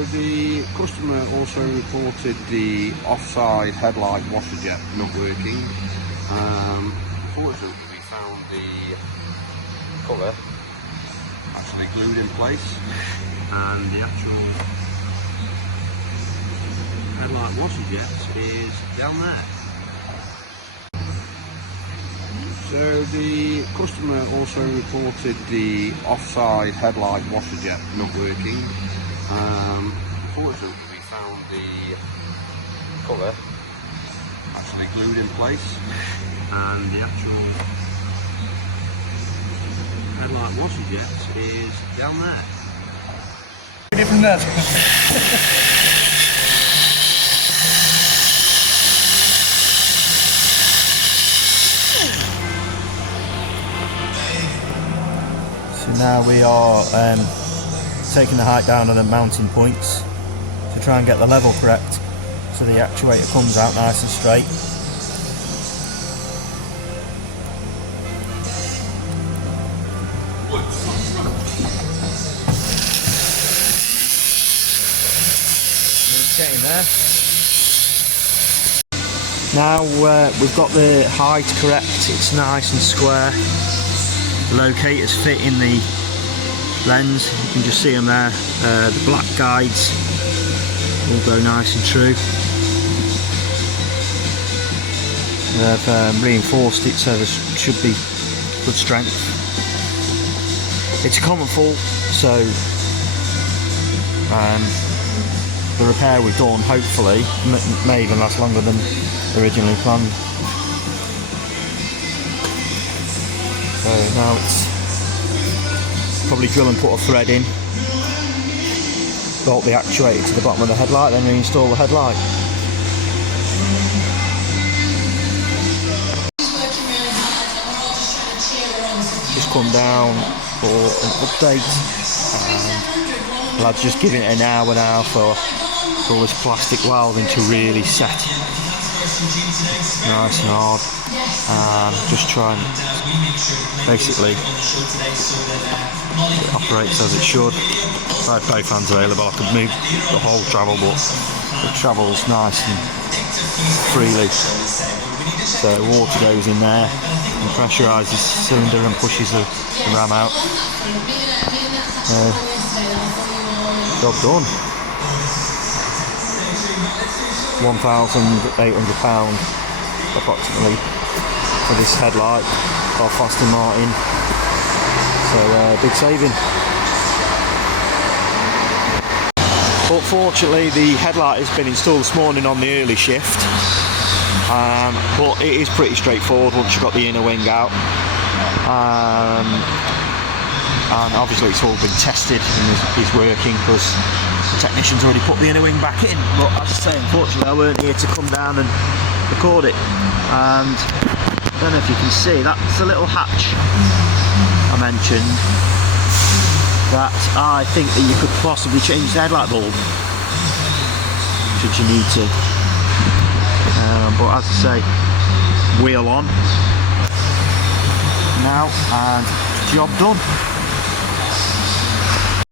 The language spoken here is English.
So the customer also reported the offside headlight washer jet not working. Fortunately we found the cover actually glued in place, and the actual headlight washer jet is down there. So the customer also reported the offside headlight washer jet not working. Fortunately we found the cover actually glued in place, and the actual headlight washer jet is down there. Different that. So now we are taking the height down of the mounting points to try and get the level correct, so the actuator comes out nice and straight. There. Now we've got the height correct, it's nice and square. The locators fit in the lens, you can just see them there. The black guides all go nice and true. They've reinforced it so there should be good strength. It's a common fault, so the repair we've done hopefully may even last longer than originally planned. So now it's probably drill and put a thread in, bolt the actuator to the bottom of the headlight, then reinstall the headlight. Just come down for an update, and I'll just give it an hour now for all this plastic welding to really set nice and hard, and just try and basically it operates as it should. If I had both hands available I could move the whole travel, but it travels nice and freely. So water goes in there and pressurises the cylinder and pushes the ram out. Job done. £1,800 approximately for this headlight off Aston Martin. So big saving. But fortunately the headlight has been installed this morning on the early shift. But it is pretty straightforward once you've got the inner wing out. And obviously it's all been tested and is working because the technician's already put the inner wing back in. But as I say, unfortunately I weren't here to come down and record it. And I don't know if you can see, that's the little hatch I mentioned that I think that you could possibly change the headlight bulb should you need to. But as I say, wheel on now and job done.